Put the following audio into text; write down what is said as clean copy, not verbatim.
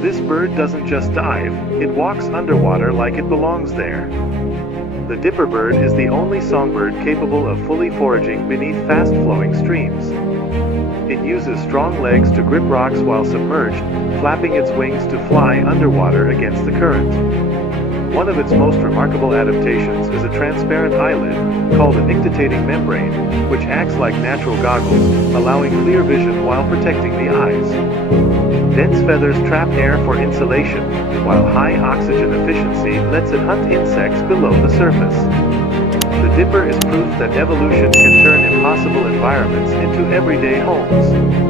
This bird doesn't just dive, it walks underwater like it belongs there. The dipper bird is the only songbird capable of fully foraging beneath fast-flowing streams. It uses strong legs to grip rocks while submerged, flapping its wings to fly underwater against the current. One of its most remarkable adaptations is a transparent eyelid, called a nictating membrane, which acts like natural goggles, allowing clear vision while protecting the eyes. Dense feathers trap air for insulation, while high oxygen efficiency lets it hunt insects below the surface. The dipper is proof that evolution can turn impossible environments into everyday homes.